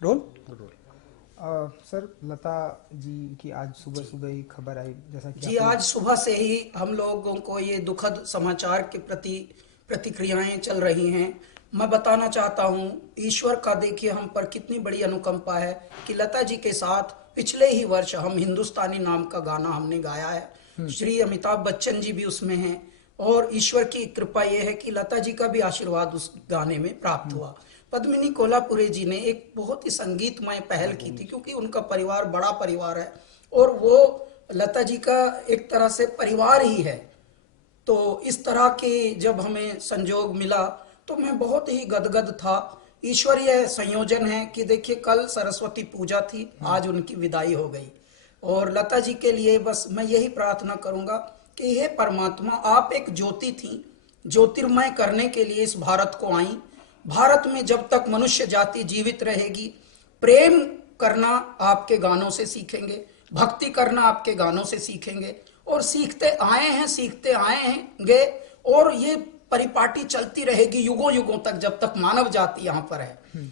Role. Role. Sir, Lata ji की आज सुबह जी सुबह ही खबर आई, जैसा कि जी, आपने। आज सुबह से ही हम लोगों को ये दुखद समाचार के प्रति प्रतिक्रियाएं चल रही हैं। मैं बताना चाहता हूं, ईश्वर का देखिए हम पर कितनी बड़ी अनुकंपा है कि लता जी के साथ पिछले ही वर्ष हम हिंदुस्तानी नाम का गाना हमने गाया है। श्री अमिताभ बच्चन जी भी उसमें हैं और ईश्वर की कृपा यह है कि लता जी का भी आशीर्वाद उस गाने में प्राप्त हुआ। पद्मिनी कोल्हापुरे जी ने एक बहुत ही संगीतमय पहल की थी, क्योंकि उनका परिवार बड़ा परिवार है और वो लता जी का एक तरह से परिवार ही है। तो इस तरह के जब हमें संजोग मिला तो मैं बहुत ही गदगद था। ईश्वरीय संयोजन है कि देखिए कल सरस्वती पूजा थी, आज उनकी विदाई हो गई। और लता जी के लिए बस मैं यही प्रार्थना करूंगा कि हे परमात्मा, आप एक ज्योति थी, ज्योतिर्मय करने के लिए इस भारत को आई। भारत में जब तक मनुष्य जाति जीवित रहेगी, प्रेम करना आपके गानों से सीखेंगे, भक्ति करना आपके गानों से सीखेंगे और सीखते आए हैं, सीखते आए हैं और ये परिपाटी चलती रहेगी युगों युगों तक, जब तक मानव जाति यहाँ पर है।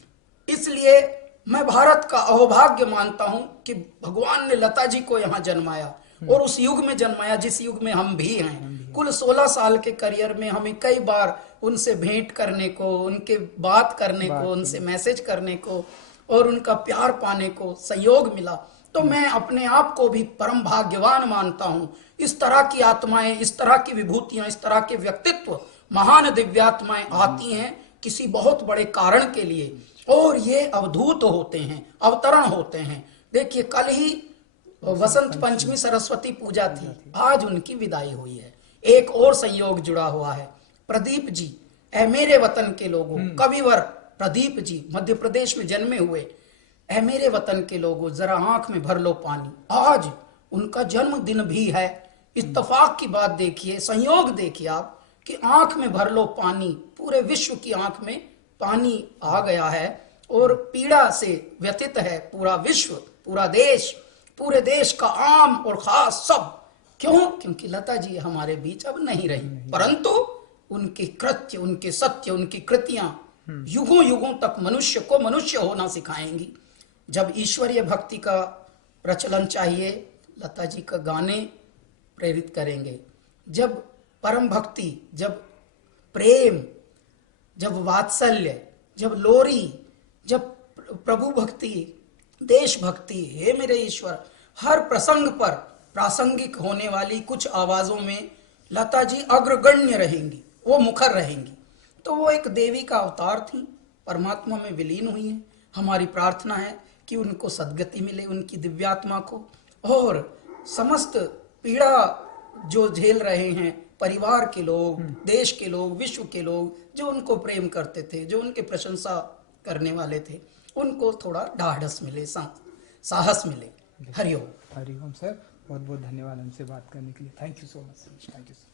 इसलिए मैं भारत का अहोभाग्य मानता हूं कि भगवान ने लता जी को यहाँ जन्माया और उस युग में जन्माया जिस युग में हम भी हैं। कुल 16 साल के करियर में हमें कई बार उनसे भेंट करने को, उनके बात करने को, उनसे मैसेज करने को और उनका प्यार पाने को संयोग मिला। तो मैं अपने आप को भी परम भाग्यवान मानता हूं। इस तरह की आत्माएं, इस तरह की विभूतियां, इस तरह के व्यक्तित्व, महान दिव्यात्माएं आती हैं किसी बहुत बड़े कारण के लिए और ये अवधूत होते हैं, अवतरण होते हैं। देखिए कल ही वसंत पंचमी सरस्वती पूजा थी, आज उनकी विदाई हुई है। एक और संयोग जुड़ा हुआ है। प्रदीप जी, ऐ मेरे वतन के लोगों, कविवर प्रदीप जी मध्य प्रदेश में जन्मे हुए, ऐ मेरे वतन के लोगों जरा आंख में भर लो पानी। आज उनका जन्मदिन भी है। इत्तेफाक की बात देखिए, संयोग देखिए आप कि आंख में भर लो पानी, पूरे विश्व की आंख में पानी आ गया है और पीड़ा से व्यथित है पूरा विश्व, पूरा देश, पूरे देश का आम और खास सब। क्यों? क्योंकि लता जी हमारे बीच अब नहीं रही, परंतु उनके कृत्य, उनके सत्य, उनकी कृतियां युगों युगों तक मनुष्य को मनुष्य होना सिखाएंगी। जब ईश्वरीय भक्ति का प्रचलन चाहिए, लता जी का गाने प्रेरित करेंगे। जब परम भक्ति, जब प्रेम, जब वात्सल्य, जब लोरी, जब प्रभु भक्ति, देशभक्ति, हे मेरे ईश्वर, हर प्रसंग पर प्रासंगिक होने वाली कुछ आवाजों में लता जी अग्रगण्य रहेंगी, वो मुखर रहेंगी। तो वो एक देवी का अवतार थी, परमात्मा में विलीन हुई है। हमारी प्रार्थना है कि उनको सद्गति मिले, उनकी दिव्यात्मा को, और समस्त पीड़ा जो झेल रहे हैं परिवार के लोग, देश के लोग, विश्व के लोग जो उनको प्रेम करते थे, जो उनके प्रशंसा करने वाले थे, उनको थोड़ा ढाढ़स मिले, साहस मिले। हरिओम। हरिओम सर, बहुत बहुत धन्यवाद हमसे बात करने के लिए। Thank you so much. Thank you sir.